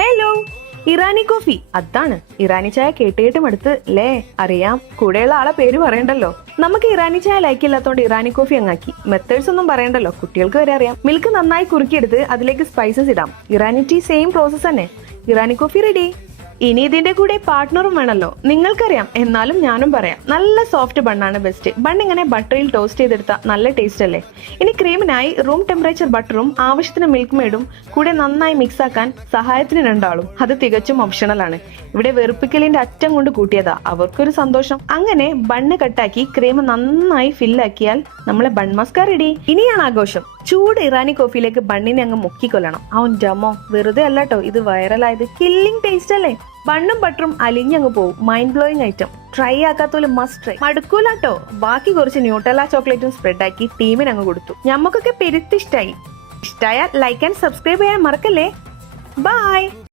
Hello, Irani coffee. അതാണ് ഇറാനി ചായ കേട്ട് മടുത്ത് ലേ. അറിയാം, കൂടെയുള്ള ആളെ പേര് പറയണ്ടല്ലോ. നമുക്ക് ഇറാനി ചായ ലൈക്ക് ഇല്ലാത്തോണ്ട് ഇറാനി കോഫി അങ്ങാക്കി. മെത്തേഡ്സ് ഒന്നും പറയണ്ടല്ലോ, കുട്ടികൾക്ക് വരെ അറിയാം. മിൽക്ക് നന്നായി കുറുക്കിയെടുത്ത് അതിലേക്ക് സ്പൈസസ് ഇടാം. ഇറാനി ടീ സെയിം പ്രോസസ് തന്നെ. Irani coffee ready. ഇനി ഇതിന്റെ കൂടെ പാർട്ട്ണറും വേണമല്ലോ. നിങ്ങൾക്കറിയാം, എന്നാലും ഞാനും പറയാം, നല്ല സോഫ്റ്റ് ബണ്ണാണ് ബെസ്റ്റ്. ബൺ ഇങ്ങനെ ബട്ടറിൽ ടോസ്റ്റ് ചെയ്തെടുത്ത നല്ല ടേസ്റ്റ് അല്ലേ. ഇനി ക്രീമിനായി റൂം ടെമ്പറേച്ചർ ബട്ടറും ആവശ്യത്തിന് മിൽക്ക് മെയ്ഡും കൂടെ നന്നായി മിക്സ് ആക്കാൻ സഹായത്തിന് രണ്ടാളും. അത് തികച്ചും ഓപ്ഷണൽ ആണ്. ഇവിടെ വെറുപ്പിക്കലിന്റെ അറ്റം കൊണ്ട് കൂട്ടിയതാ, അവർക്കൊരു സന്തോഷം. അങ്ങനെ ബണ്ണ് കട്ടാക്കി ക്രീം നന്നായി ഫില്ലാക്കിയാൽ നമ്മളെ ബൺ മസ്ക റെഡി. ഇനിയാണ് ആഘോഷം. ചൂട് ഇറാനി കോഫിയിലേക്ക് ബണ്ണിനെ അങ്ങ് മുക്കിക്കൊല്ലണം. അവൻ ജമോ, വെറുതെ അല്ലാട്ടോ ഇത് വൈറലായത്. കില്ലിംഗ് ടേസ്റ്റ് അല്ലേ. ബണ്ണും ബട്ടറും അലിഞ്ഞങ്ങ് പോവും. Mind blowing item. ട്രൈ ആക്കാത്തോല് മസ്റ്റ് ട്രൈ. മടുക്കൂലാട്ടോ. ബാക്കി കുറച്ച് ന്യൂട്ടെല്ല ചോക്ലേറ്റും സ്പ്രെഡ് ആക്കി ടീമിന് അങ്ങ് കൊടുത്തു. ഞമ്മക്കൊക്കെ പെരുത്തിഷ്ടായി. ഇഷ്ടായാൽ ലൈക്ക് ആൻഡ് സബ്സ്ക്രൈബ് ചെയ്യാൻ മറക്കല്ലേ. ബൈ.